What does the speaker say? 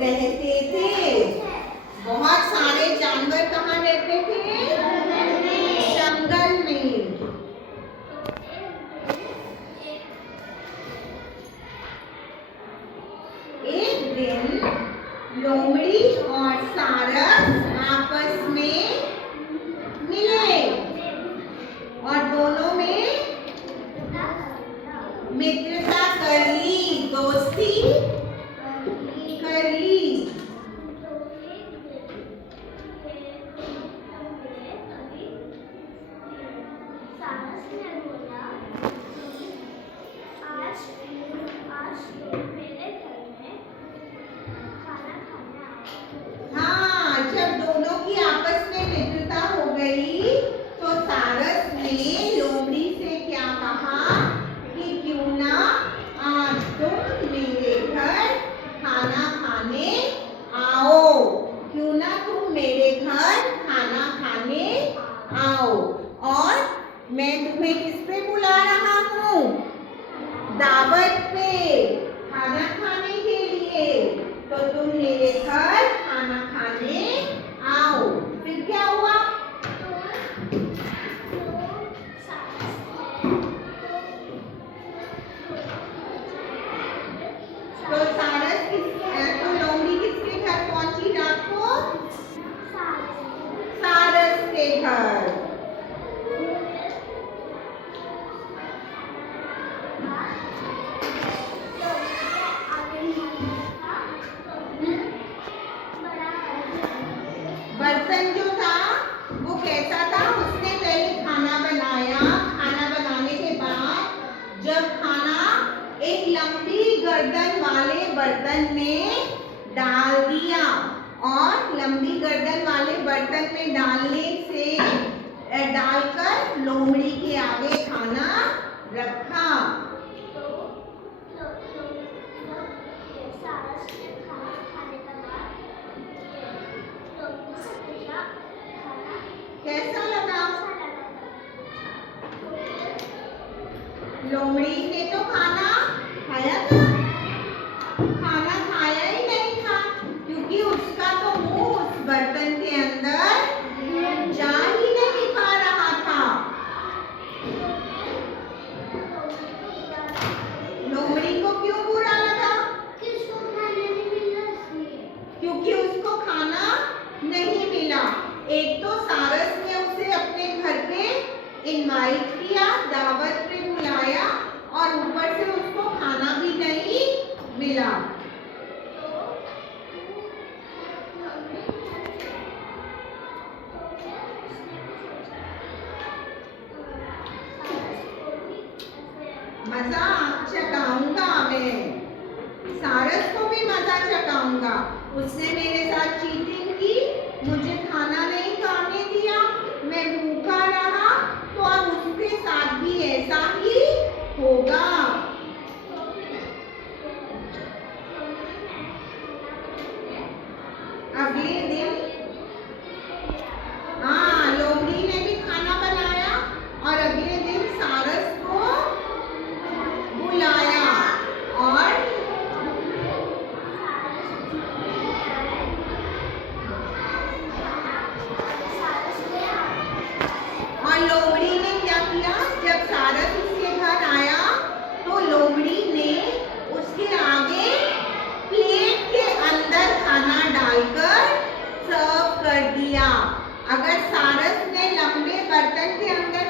रहते थे। बहुत सारे जानवर कहाँ रहते थे? जंगल में। एक दिन लोमड़ी और सारस आपस में मिले और दोनों में मित्रता कर ली, दोस्ती कर ली। हाँ, जब दोनों की आपस में मित्रता हो गई तो सारस ने लोमड़ी से क्या कहा कि क्यों ना आज तुम मेरे घर खाना खाने आओ, क्यों ना तुम मेरे घर खाना खाने आओ। और मैं तुम्हें किस पे बुला रहा हूँ? दावत पे, खाना खाने के लिए। तो तुम मेरे घर खाना खाने आओ। फिर क्या हुआ? तो सारस तो लोमड़ी किसके घर पहुंची रात को? सारस के घर। बर्तन जो था वो कैसा था? उसने पहले खाना बनाया। खाना बनाने के बाद जब खाना एक लंबी गर्दन वाले बर्तन में डाल दिया और लंबी गर्दन वाले बर्तन में डालकर लोमड़ी के आगे खाना रखा। कैसा लगा? लोमड़ी ने तो खाना खाया था? खाना खाया ही नहीं था, क्योंकि उसका तो मुंह उस बर्तन के अंदर जा ही नहीं पा रहा था। लोमड़ी को क्यों बुरा लगा? क्योंकि उसको खाना नहीं मिला। एक तो सारस ने उसे अपने घर पे इनवाइट किया, दावत पे बुलाया और ऊपर से उसको खाना भी नहीं मिला। मजा चखाऊंगा मैं, सारस को भी मजा चखाऊंगा। उसने मेरे साथ चीटिंग की, मुझे खाना नहीं खाने दिया, मैं भूखा रहा, तो अब उसके साथ भी ऐसा ही होगा। अगले दिन हाँ, लोमड़ी ने भी खाना बनाया और अगले दिन सारस को बुलाया और लोमड़ी ने क्या किया? जब सारस उसके घर आया तो लोमड़ी ने उसके आगे प्लेट के अंदर खाना डालकर सर्व कर दिया। अगर सारस ने लंबे बर्तन के अंदर